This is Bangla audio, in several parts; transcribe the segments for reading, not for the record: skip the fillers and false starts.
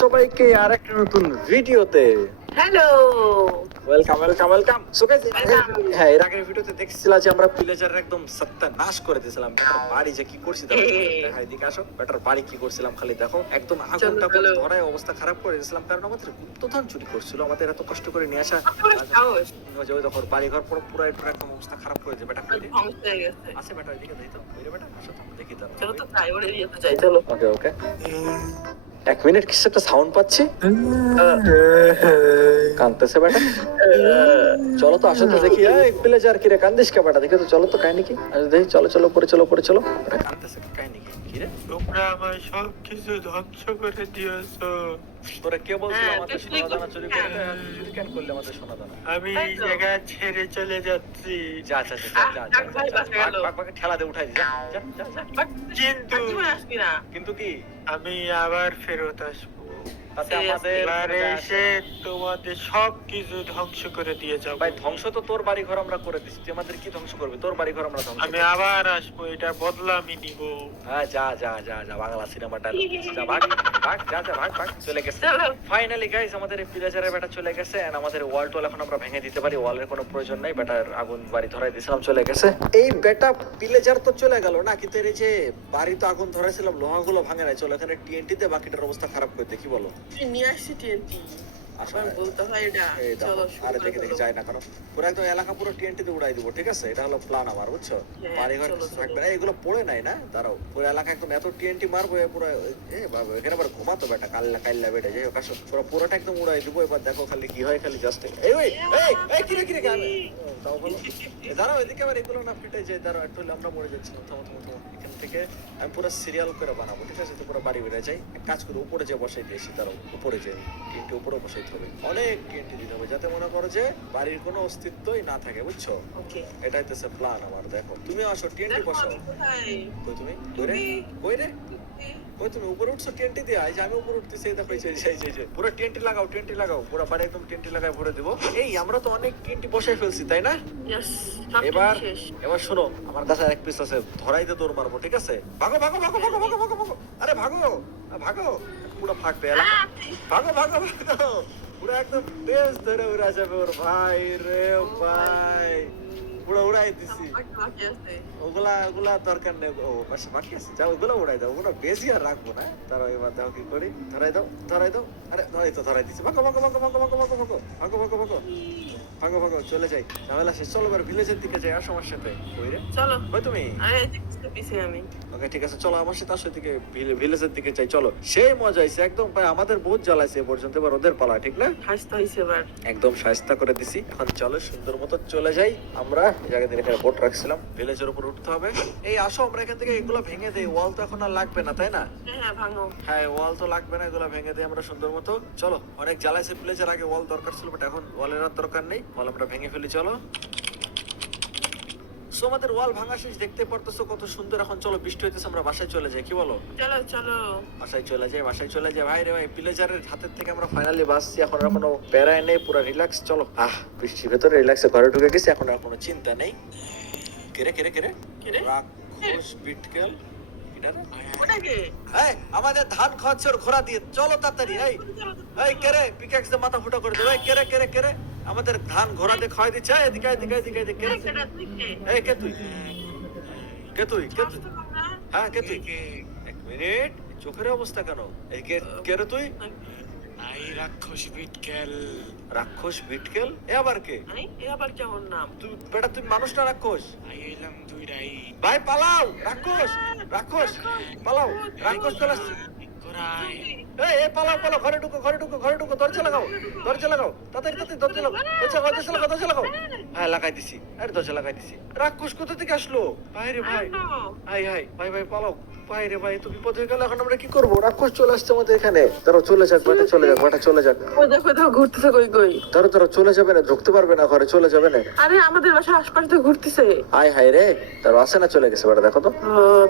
সবাইকে আরেকটা নতুন ভিডিওতে হ্যালো ওয়েলকাম সো গাইস হ্যাঁ এর আগের ভিডিওতে দেখছিলা যে আমরা ভিলেজারের একদম সত্যানাশ করে দিয়েছিলাম বেটার বাড়ি যে কি করছি দেখো দেখা এদিকে আসো বেটার বাড়ি কি করছিলাম খালি দেখো একদম আগুনটা ধরায় অবস্থা খারাপ করে দিয়েছিলাম কারণ আমাদের গুপ্তধন চুরি করছিল আমাদের এত কষ্ট করে নিয়ে আসা ওই দেখো বাড়ি ঘর পুরো পুরো একদম অবস্থা খারাপ করে দিয়ে বেটা করে আছে বেটা এদিকে যাই তো ওই বেটা আসো তো দেখি তো চলো তো ড্রাইভারে যেতে চাই চলো ওকে এক মিনিট কিছু একটা সাউন্ড পাচ্ছি কাঁদতেছে বেটা চলো তো আসো তো দেখি এই ভিলেজার কি রে কান্দিস কে বেটা দেখি তো চলো তো কাহিনী কি দেখি চলো উপরে চলো কাঁদতেছে কাহিনী কি রে তোমরা আমার সব কিছু ধ্বংস করে দিয়েছো। তোরা কে বলছিল আমাদের সোনা দানা চুরি করতে চুরি কেন করলে আমাদের সোনা দানা আমি এই জায়গা ছেড়ে চলে যাচ্ছি। যা ঠেলা দিয়ে উঠাই যা কিন্তু কি আমি আবার ফেরত আসবো তাতে আমাদের এবারে এসে তোমাদের সব কিছু ধ্বংস করে দিয়ে যাবো। ভাই ধ্বংস তো তোর বাড়ি ঘর আমরা করে দিচ্ছি তুই আমাদের কি ধ্বংস করবি তোর বাড়ি ঘর আমরা ধ্বংস আমি আবার আসবো, এটা বদলা আমি নিব। হ্যাঁ যা বাংলা সিনেমাটা যা ভাগ চলে গেছে ফাইনালি গাইস আমাদের এই ভিলেজারের বেটা চলে গেছে এন্ড আমাদের ওয়াল টোল এখন আমরা ভেঙে দিতে পারি ওয়ালের কোনো প্রয়োজন নাই বেটার আগুন বাড়ি ধরাই দিয়েছিলাম চলে গেছে এই বেটা ভিলেজার তো চলে গেল না কিন্তু এই যে বাড়ি তো আগুন ধরাইছিলাম লোহাগুলো ভাঙে নাই চলো এখানে টিএনটি তে বাকিটার অবস্থা খারাপ করে দেখি বলো নিয়ে আসছি টিএনটি আবার বলতে হয় এটা চলো আরে দেখে যায় না কারণ পুরো একদম এলাকা পুরো টিএনটি তে উড়াই দিব ঠিক আছে এটা হলো প্ল্যান আমার বুঝছো বাড়ি ঘর কিছু থাকবে না এগুলো পড়ে নাই না দাঁড়াও পুরো এলাকা একদম এত টিএনটি মারবো পুরো বাবা এখানে আবার ঘুমাতো বেটা কাল্লা বেটা যাই হোক আসো পুরোটা একদম উড়াই দিব এবার দেখো খালি কি হয় খালি জাস্ট এই কিরে গাবে তাও বলো দাঁড়াও এদিকে আবার এগুলো না ফিটে যায় দাঁড়াও একটু আমরা মরে যাচ্ছি থামো এখান থেকে আমি পুরো সিরিয়াল করে বানাবো ঠিক আছে তো পুরো বাড়ি বেড়ে যাই এক কাজ করে উপরে যে বসাই দিয়েছি দাঁড়াও উপরে যে টিএনটি উপরে বসাই হবে অনেক টিএনটি দিতে হবে যাতে মনে করো যে বাড়ির কোনো অস্তিত্বই না থাকে বুঝছো এটাই তো প্ল্যান আমার দেখো তুমি আসো টিএনটি বসাও কই তুমি কই রে ওই তুমি উপরে উঠছো টিএনটি দিয়ে আজ আমি উপরে উঠতেছি এই দেখো এই পুরো টিএনটি লাগাও পুরো বাড়ি একদম টিএনটি লাগায় ভরে দেবো এই আমরা তো অনেক টিএনটি বসাই ফেলছি তাই না এবার শোনো আমার কাছে এক পিস আছে ধরাইতে দৌড় মারবো ঠিক আছে ভাগো আরে ভাগো পুরো ফাটবে ভাগো পুরো একদম বেশ ধরে উড়া যাবে ওর ভাই রে ভাই পুরো উড়াই দিছি ওগুলা দরকার নেই ও পাশে বাকি আছে যাও ওগুলো উড়াই দাও ওগুলো বেশি আর রাখবো না তারা এবার দাও কি করি ধরাই দাও আরে ধরাই দিছি ভাগো চলে যাই ঝামেলা শেষ চলো এবার ভিলেজের দিকে যাই আর সমস্যা নেই কই রে চলো কই তুমি আমি ওকে ঠিক আছে চলো আমার সাথে আসো দিকে ভিলেজের দিকে যাই চলো সেই মজা হইছে একদম ভাই আমাদের বহুত জ্বালাইছে এ পর্যন্ত এবার ওদের পালা ঠিক না হাসতে হইছে এবার একদম শাস্তা করে দিছি এখন চলো সুন্দর মতো চলে যাই আমরা জায়গা দিয়ে এখানে বোট রাখছিলাম ভিলেজের উপর উঠতে হবে এই আসো আমরা এখান থেকে এগুলো ভেঙে দেই ওয়াল তো এখন আর লাগবে না তাই না হ্যাঁ ওয়াল তো লাগবে না এগুলো ভেঙে দেই আমরা সুন্দর মতো চলো অনেক জ্বালাইছে ভিলেজের আগে ওয়াল দরকার ছিল বাট এখন ওয়ালের আর দরকার নেই ওয়াল আমরা ভেঙে ফেলি চলো সো আমাদের ওয়াল ভাঙা শেষ দেখতে পারতেছো কত সুন্দর এখন চলো বৃষ্টি হইতেছে আমরা বাসায় চলে যাই কি বলো চলো বাসায় চলে যাই ভাই রে ভাই ভিলেজারের হাতের থেকে আমরা ফাইনালি বাসছি এখন আর কোনো প্যারায় নেই পুরো রিল্যাক্স চলো বৃষ্টির ভেতরে রিল্যাক্সে ঘরে ঢুকে গেছি এখন আর কোনো চিন্তা নেই কেরে রাক্ষস বিটকেল আমাদের ধান খাওয়াচ্ছে ওর ঘোড়া দিয়ে চলো তাড়াতাড়ি এই কেরে পিকাক্স দিয়ে মাথা ফুটা করে দেবে কেরে আমাদের ধান ঘোড়া দিয়ে খাওয়াই দিচ্ছে এদিকে এই কে তুই হ্যাঁ কে তুই এক মিনিট চোখের অবস্থা কেন এই কে রে তুই রাক্ষস বিটকেল এ আবার কে কেমন নাম তুই বেটা তুই মানুষ না রাক্ষস ভাই পালাও রাক্ষস পালাও রাক্ষস চলে আসছে পালাও ঘরে ঢুকো দরজা লাগাও তাড়াতাড়ি দরজা লাগাও হ্যাঁ লাগাই দিছি আরে দরজা লাগাই দিছি রাক্ষস কোথা থেকে আসলো ভাই ভাই পালাও ভাই তো বিপদ হয়ে গেল এখন আমরা কি করবো রাক্ষস চলে আসছে আমাদের এখানে তারা চলে যাক দেখো ঘুরতেছে কই তারা চলে যাবে না ঢুকতে পারবে না ঘরে চলে যাবে না আরে আমাদের বাসা আশপাশে তো ঘুরতেছে হাই রে তারা আসে না চলে গেছে বেটা দেখো তো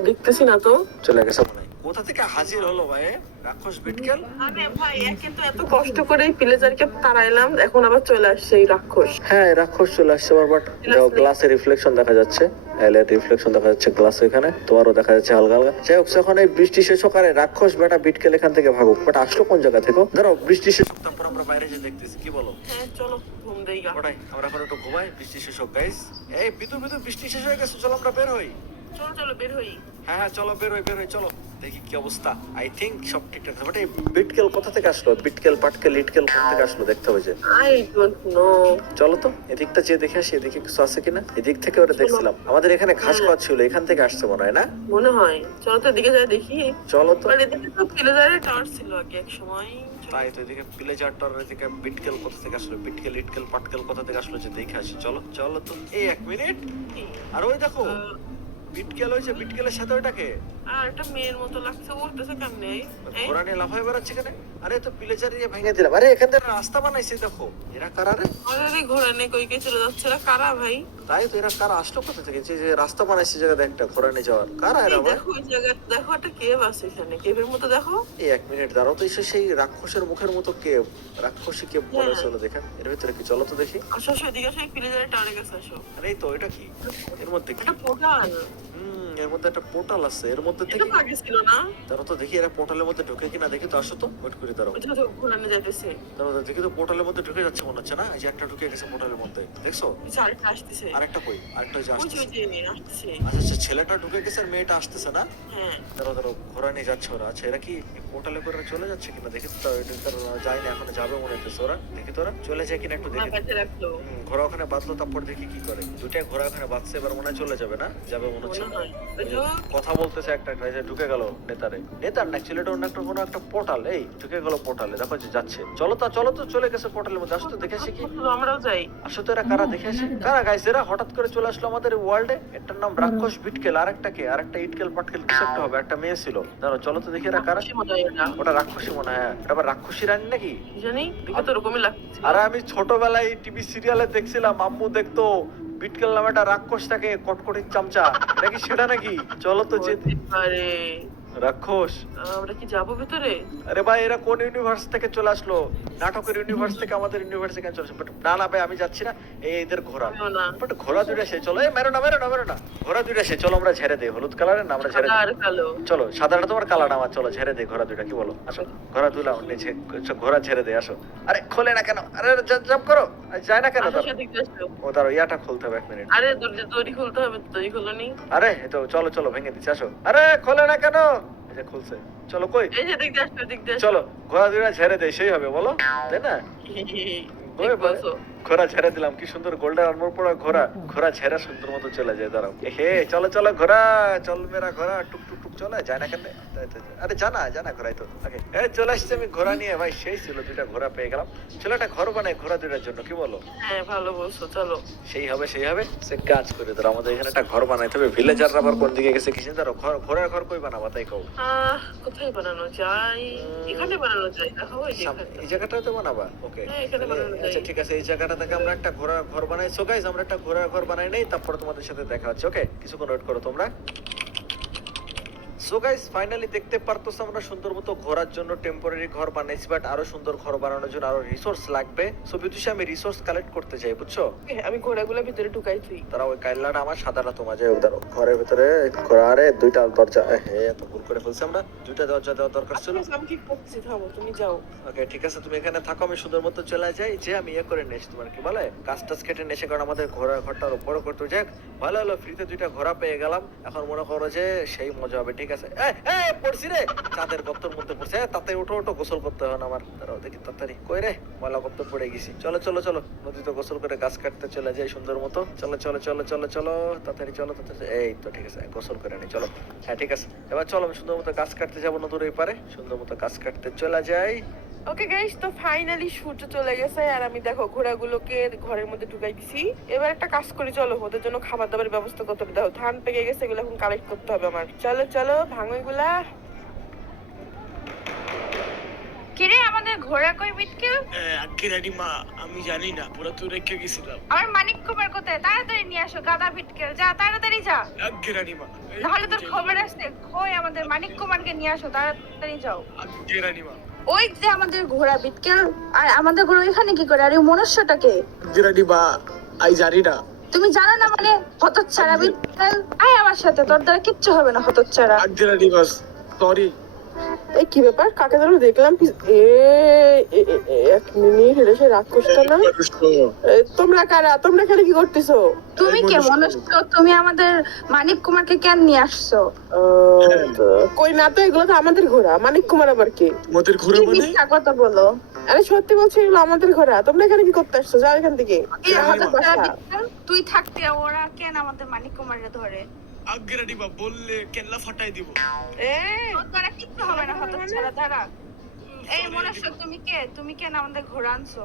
দেখতেছি না তো চলে গেছে মনে হয় কোথা থেকে হাজির হলো ভাই রাক্ষস বিটকেল? আরে ভাই একে তো এত কষ্ট করে প্লেজারকে তাড়াইলাম, এখন আবার চলে আসছে এই রাক্ষস। হ্যাঁ রাক্ষস চলে আসছে আবার, বাট গ্লাসে রিফ্লেকশন দেখা যাচ্ছে, এলের রিফ্লেকশন দেখা যাচ্ছে গ্লাসে, এখানে তোমারও দেখা যাচ্ছে হালকা হালকা। যাই হোক যখন এই বৃষ্টি শেষ হোক, আরে রাক্ষস বেটা বিটকেল এখান থেকে ভাগুক, বাট আসলো কোন জায়গা থেকে? ধরো বৃষ্টি শেষ হোক, তারপর আমরা বাইরে যে দেখতেছি, কি বলো? হ্যাঁ চলো ঘুম দেই গা। ওটাই, আমরা এখন একটু ঘুমাই, বৃষ্টি শেষ হোক গাইস। এই বিদুর বিদুর বৃষ্টি শেষ হয়ে গেছে, চলো আমরা বের হই। চলো চলো বের হই। হ্যাঁ হ্যাঁ চলো বের হই চলো, দেখি কি অবস্থা। আই থিঙ্ক সব ঠিকঠাক আছে, বাট এই বিটকেল কোথা থেকে আসলো? বিটকেল পাটকেল ইটকেল কোথা থেকে আসলো দেখতে হবে যে। I don't know. চলো তো এদিকটা যেয়ে দেখে আসি, এদিকে কিছু আছে কিনা। এদিক থেকে ওরা দেখছিলাম, আমাদের এখানে ঘাস খাওয়া ছিল, এখান থেকে আসছে মনে হয় না? মনে হয়, চলো তো এদিকে যাই দেখি। চলো তো। আর এদিকে তো প্লেজারের টাওয়ার ছিল আগে এক সময়। তাই তো, এদিকে প্লেজার টর, এদিকে বিটকেল কোথা থেকে আসলো, বিটকেল ইটকেল পাটকেল কোথা থেকে আসলো যে দেখে আসি। চলো চলো তো। এই এক মিনিট, আর ওই দেখো বিটকেল, ওই যে বিটকেলের সাথে ওইটাকে আর একটা মেয়ের মতো লাগছে, উঠতেছে কেমনে? ঘোড়া নিয়ে লাফায় বেড়াচ্ছে কেন? আরে তো প্লেজার দিয়ে ভেঙে দিলাম। আরে এখান থেকে রাস্তা বানাইছে দেখো, এরা কারা রে? আরে ঘোড়া নিয়ে কই কে চলে যাচ্ছে, এরা কারা ভাই? তাই তো, এরা কারা আসলো কোথা থেকে? যে যে রাস্তা বানাইছে জায়গা একটা ঘোড়া নিয়ে যাওয়ার, কারা এরা ভাই? দেখো ওই জায়গা, দেখো একটা কেভ আছে এখানে, কেভের মতো দেখো। এই এক মিনিট দাঁড়াও তো, এসে সেই রাক্ষসের মুখের মতো কেভ, রাক্ষসী কেভ বলে চলো দেখা, এর ভিতরে কি? চলো তো দেখি। আসো আসো এদিকে আসো, এই প্লেজারের টাওয়ারের কাছে আসো। আরে এই তো, এটা কি? এর মধ্যে কি? একটা পোর্টাল। এর মধ্যে একটা পোর্টাল আছে, এর মধ্যে এটা থেকে তো আগে ছিল না? দাঁড়াও তো দেখি, এরা পোর্টালের মধ্যে ঢুকে কিনা দেখি তো, আসো তো, ওয়েট করে দাঁড়াও। ওই যে ঘোড়া নিয়ে যাইতেছে। দাঁড়াও দেখি তো, পোর্টালের মধ্যে ঢুকে যাচ্ছে মনে হচ্ছে না? এই যে একটা ঢুকে গেছে পোর্টালের মধ্যে, দেখছো? ওই যে আরেকটা আসতেছে। আরেকটা কই? আরেকটা যে ওই যে আসতেছে। ওই যে আসতেছে। আচ্ছা আচ্ছা, ছেলেটা ঢুকে গেছে আর মেয়েটা আসতেছে না? হ্যাঁ দাঁড়াও দাঁড়াও, ঘোড়া নিয়ে যাচ্ছে ওরা। আচ্ছা এরা কি পোর্টালে করে চলে যাচ্ছে কিনা দেখি তো, এটা তো যায়নি এখনো, যাবে মনে হচ্ছে ওরা। দেখি তো ওরা চলে যায় কিনা একটু ঘোড়া দেখি। বেঁধে রাখলো। ঘোড়া ওখানে বাঁধলো, তারপর দেখি কি করে। দুইটা ঘোড়া ওখানে বাঁধছে, এবার মনে হয় চলে যাবে না? যাবে মনে হচ্ছে। মনে হয় ওই যে কথা বলতেছে একটা, এই যে ঢুকে গেল নেতারে, নেতার না ছেলেটা, অন্য একটা কোনো একটা পোর্টাল, এই ঢুকে গেল পোর্টালে, দেখো যে যাচ্ছে। চলো তো চলে গেছে পোর্টালের মধ্যে, আসো তো দেখে আসি কি। চলো, আমরাও যাই। আসো তো, এরা কারা দেখে আসি, কারা গাইস এরা হঠাৎ করে চলে আসলো আমাদের ওয়ার্ল্ডে। এটার নাম রাক্ষস বিটকেল, আর একটা কে, আর একটা ইটকেল পাটকেল কিছু একটা হবে, একটা মেয়ে ছিল। দাঁড়াও চলো তো দেখি এরা কারা। খুশি মজা এটা। ওটা রাক্ষসী মনে হয়, ওটা আবার রাক্ষসী রানী নাকি? কি জানি, দেখে তো ওরকমই লাগছে। আরে আমি ছোটবেলায় টিভি সিরিয়ালে দেখছিলাম, আম্মু দেখতো বিটকেল নামে একটা রাক্ষস থাকে, কটকটির চামচা, নাকি সেটা নাকি? চলো তো যে হতে পারে। রাক্ষস। আমরা কি যাবো ভিতরে? আরে ভাই এরা কোন ইউনিভার্স থেকে চলে আসলো? নাটকের ইউনিভার্স থেকে আমাদের ইউনিভার্সে কেন চলে আসলো? But না না ভাই আমি যাচ্ছি না, এই এদের ঘোড়া। আমিও না। বাট ঘোড়া দুইটা সে, চলো এই মেরো না ঘোড়া দুইটা সে, চলো আমরা ঝেড়ে দেই, হলুদ কালারের না, আমরা ঝেড়ে সাদা দিই। আর কালো। চলো সাদাটা তোমার কালার আমার, চলো ঝেড়ে দেই ঘোড়া দুইটা, কি বলো? আসো ঘোড়া দুলাও নিচে, ঘোড়া ঝেড়ে দেই, আসো। আরে খোলে না কেন? আরে জাম্প করো, আরে যায় না কেন? আসো, দাঁড়াও। সেদিকে আসো। ও দাঁড়াও, ইয়াটা খুলতে হবে, এক মিনিট। আরে দড়ি খুলতে হবে, দড়ি খুলনি। আরে এই তো চলো ভেঙে দিচ্ছি, আসো। আরে খোলে না কেন? এই যে খুলছে, চলো কই? এই যে দেখতে আসো, দেখতে আসো। চলো ঘোড়া দুইটা ঝেড়ে দেই, সেই হবে বলো, তাই না? ঠিক বলছো। ঘোড়া ছেড়ে দিলাম, কি সুন্দর গোল্ডেন আর্মর পরা ঘোড়া ছেড়ে সুন্দর মতো চলে যায়। দাঁড়াও, হে চলো ঘোড়া, চল মেরা ঘোড়া, টুক টুক টুক চলে যায় না কেন? আরে জানা ঘোড়াই তো আগে। এই চলে আসছে আমি ঘোড়া নিয়ে, ভাই সেই ছিল, দুইটা ঘোড়া পেয়ে গেলাম। চলো একটা ঘর বানাই ঘোড়া দুইটার জন্য, কি বলো? হ্যাঁ ভালো বলছো, চলো। সেই হবে সে কাজ করে। ধরো আমাদের এখানে একটা ঘর বানাইতে হবে। ভিলেজাররা আবার কোন দিকে গেছে কি চিন্তা? ঘোড়ার ঘর কই বানাবা তাই কও? কোথায় বানানো যায়? এখানে বানানো যায়, দেখো এই যে এখানে। এই জায়গাটাতে তো বানাবা? ওকে হ্যাঁ, এখানে বানানো যায়। আচ্ছা ঠিক আছে, এই জায়গাটা থেকে আমরা একটা ঘর বানাই। সো গাইস আমরা একটা ঘোড়ার ঘর বানাই নেই, তারপরে তোমাদের সাথে দেখা হচ্ছে। ওকে কিছুক্ষণ ওয়েট করো তোমরা। সো গাইস ফাইনালি দেখতে পারতেছো আমরা সুন্দর মতো ঘোরার জন্য টেম্পোরারি ঘর বানাইছি, বাট আরো সুন্দর ঘর বানানোর জন্য আরো রিসোর্স লাগবে। সো বিদুষী আমি রিসোর্স কালেক্ট করতে চাই, বুঝছো? আমি ঘোড়াগুলো ভিতরে ঢুকাই তুই। তারা ওই কাইলাটা আমার, সাদাটা তোমার। যাই হোক দাঁড়াও, ঘরের ভিতরে ঘোড়ারে দুইটা দরজা, এত ভুল করে ফেলছি আমরা, দুইটা দরজা দেওয়া দরকার ছিল। আমি কি করছি, থামো তুমি যাও। ওকে ঠিক আছে, তুমি এখানে থাকো, আমি সুন্দর মতো চলে যাই, যে আমি ইয়ে করে নেছি, তোমার কি বলে কাজ টাজ কেটে নেছে, কারণ আমাদের ঘোড়ার ঘরটা আরো বড় করতে। যাক ভালো হলো, ফ্রিতে দুইটা ঘোড়া পেয়ে গেলাম, এখন মনে করো যে সেই মজা হবে। ঠিক আছে, পড়ছি রে, চাঁদের গর্তের মধ্যে পড়ছে, তাতে ওঠো গোসল করতে হবে না আমার। তারাও দেখি তাড়াতাড়ি, কই রে ময়লা গর্ত পড়ে গেছি। চলো নদীতে গোসল করে গাছ কাটতে চলে যাই সুন্দর মতো। চলো তাড়াতাড়ি চলো। এই তো ঠিক আছে, গোসল করে নি, চলো। হ্যাঁ ঠিক আছে, এবার চলো আমি সুন্দর মতো গাছ কাটতে যাবো নদীর ওই পারে, সুন্দর মতো গাছ কাটতে চলে যাই। ওকে গাইস, তো ফাইনালি সূর্য চলে গেছে, আর আমি দেখো ঘোড়াগুলোকে ঘরের মধ্যে ঢুকাই দিছি। এবার একটা কাজ করি, চলো ওদের জন্য খাবার দাবারের ব্যবস্থা করতে হবে। দেখো ধান পেকে গেছে, এগুলো এখন কালেক্ট করতে হবে আমার। চলো ভাঙো এগুলা। কিরে আমাদের ঘোড়া কই বিটকেল? আগে রানীমা আমি জানি না, পুরো তো রেখে গেছিলাম। আমার মানিক কুমার কোথায়? তাড়াতাড়ি নিয়ে আসো গাদা বিটকেল, যা তাড়াতাড়ি যা। আগে রানীমা নাহলে তোর খবর আসছে, কই আমাদের মানিক কুমারকে নিয়ে আসো, তাড়াতাড়ি যাও। আগে রানীমা ওই যে আমাদের ঘোড়া বিটকেল, আর আমাদের ঘোড়া এখানে কি করে? আর এই মনুষ্যটাকে আগে রানীমা আমি জানি না। তুমি জানো না মানে? হতচ্ছাড়া বিটকেল, আয় আমার সাথে, তোর দ্বারা কিচ্ছু হবে না হতচ্ছাড়া। আগে রানীমা সরি। এই কি ব্যাপার, কাকে যেন দেখলাম এক মিনিট, এটা সে রাক্ষসটা না? তোমরা কারা? তোমরা এখানে কি করতেছো? তুমি কে মনুষ্য? তুমি আমাদের মানিক কুমারকে কেন নিয়ে আসছো? কই না তো, এগুলো তো আমাদের ঘোড়া। মানিক কুমার আবার কি? তোমাদের ঘোরা কি মানে? মিথ্যা কথা বলো। আরে সত্যি বলছি, এগুলো আমাদের ঘোড়া। তোমরা এখানে কি করতে আসছো? যাও এখান থেকে। এই আমাদের হতচ্ছাড়া বাসা। বিটকেল, তুই থাকতে ওরা কেন আমাদের মানিক কুমারকে ধরে? আগে রানীমা বললে কেল্লা ফাটাই দিব। তোর দ্বারা কিচ্ছু হবে না হতচ্ছাড়া, দাঁড়া। এই মনুষ্য, তুমি কেন আমাদের ঘোড়া আনছো?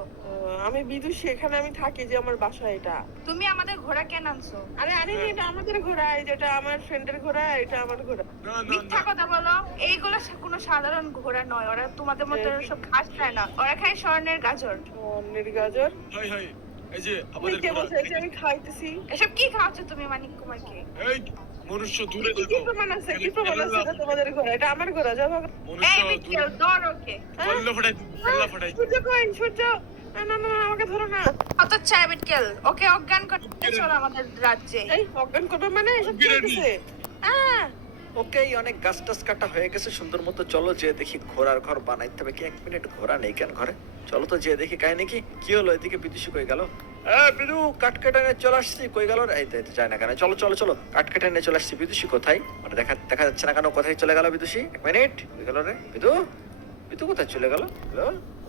আমি বিদুষী, এখানে আমি থাকি, যে আমার বাসা এটা। তুমি আমাদের ঘোড়া কেন আনছো? আরে আরে এটা আমাদের ঘোড়া, এই যেটা আমার ফ্রেন্ডের ঘোড়া, এটা আমার ঘোড়া। না না মিথ্যা না কথা বলো। এইগুলো কোনো সাধারণ ঘোড়া নয়, ওরা তোমাদের মতো সব ঘাস খায় না, ওরা খায় স্বর্ণের গাজর। অন্যের গাজর? হাই হাই এই যে তুমি আমাদের কে ঘোড়া। বলছো এই যে আমি খাইতেছি? এসব কি খাওয়াচ্ছ তুমি মানিক কুমারকে? এই মনুষ্য দূরে কি থাকো। প্রমাণ আছে? কি প্রমাণ আছে? এটা তোমাদের ঘোড়া, এটা আমার ঘোড়া। যাও ভাগো। মনুষ্য এই দূরে বিটকেল, ধর ওকে। কল্লা ফাটাই দিব, কল্লা ফাটাই দিব। সূর্য কই? সূর্য? না না না, আমাকে ধরো না। হতচ্ছাড়া বিটকেল, ওকে অজ্ঞান করতে চলো আমাদের রাজ্যে। এই অজ্ঞান করবে মানে? এসব কি হইতেছে? ওকে, অনেক গাছ টাছ কাটা হয়ে গেছে সুন্দর মতো। চলো যে দেখি ঘোড়ার ঘর বানাইতে হবে কি। এক মিনিট, ঘোড়া নেই কেন ঘরে? চলো তো যে দেখি কাহিনী কি হলো। এদিকে বিদেশি কই গেল? বিদু, কাঠ কেটে নিয়ে চলে আসছি। কই গেল? এই তো যায় না কেন? চলো চলো চলো, কাঠ কেটে নিয়ে চলে আসছি। বিদুষী কোথায়? মানে দেখা যাচ্ছে না কেন? কোথায় চলে গেল বিদুষী? এক মিনিট, কই গেল রে বিদু? বিদু কোথায় চলে গেল?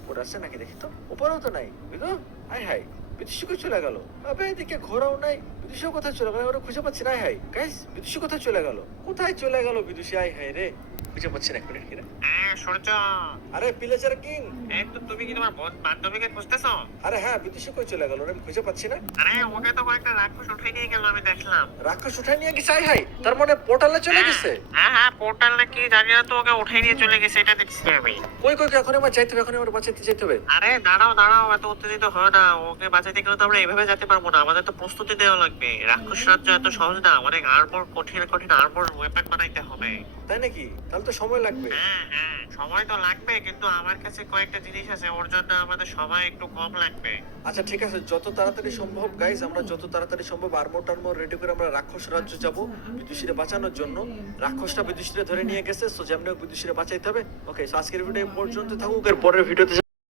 উপর আছে নাকি দেখি তো। উপরেও তো নাই বিদু। হাই হাই, বিদুষী কই চলে গেল? আবে এদিকে ঘোড়াও নাই। বিদুষী কোথায় চলে গেল? ওরা খুঁজে পাচ্ছি না। হাই গাইস, বিদুষী কোথায় চলে গেল? কোথায় চলে গেল বিদুষী? হাই হাই রে, খুঁজে পাচ্ছি না। এক মিনিট, কিরে? সূর্য, আরে পিলেজার কিং। এই তো তুমি কি তোমার বান্ধবীকে খুঁজতেছো? আরে হ্যাঁ, বিদুষী কই চলে গেল রে? আমি খুঁজে পাচ্ছি না। আরে ওকে তো কয়েকটা রাক্ষস উঠে নিয়ে গেল, আমি দেখলাম। রাক্ষস উঠায় নিয়ে গেছে? হাই হাই, তার মানে পোর্টালে চলে গেছে। হ্যাঁ পোর্টাল নাকি জানি না, তো ওকে উঠে নিয়ে চলে গেছে, এটা দেখছি আমি। কই কই কই, এখন আমার যাইতে হবে, এখন আমার বাঁচাইতে যেতে হবে। আরে দাঁড়াও দাঁড়াও, এত উত্তেজিত হয় না। ওকে বাঁচাইতে গেলে তো আমরা এইভাবে যেতে পারবো না, আমাদের তো প্রস্তুতি দেওয়া লাগবে। রাক্ষস রাজ্য এত সহজ না, অনেক আর্মর, কঠিন কঠিন আর্মর ওয়েপন বানাইতে হবে। তাই নাকি? তাহলে তো সময় লাগবে। হ্যাঁ সময় তো লাগবে, কিন্তু আমার কাছে কয়েকটা জিনিস আছে, ওর জন্য আমাদের সময় একটু কম লাগবে। আচ্ছা ঠিক আছে, যত তাড়াতাড়ি সম্ভব গাইজ, আমরা যত তাড়াতাড়ি সম্ভব আর্মর টার্মর রেডি করে আমরা রাক্ষস রাজ্য যাব বিদুষীরে বাঁচানোর জন্য। রাক্ষসটা বিদুষীরে ধরে নিয়ে গেছে, সো যেমন বিদুষীরে বাঁচাইতে হবে। ওকে, আজকের ভিডিও পর্যন্ত থাকুক, এর পরের ভিডিওতে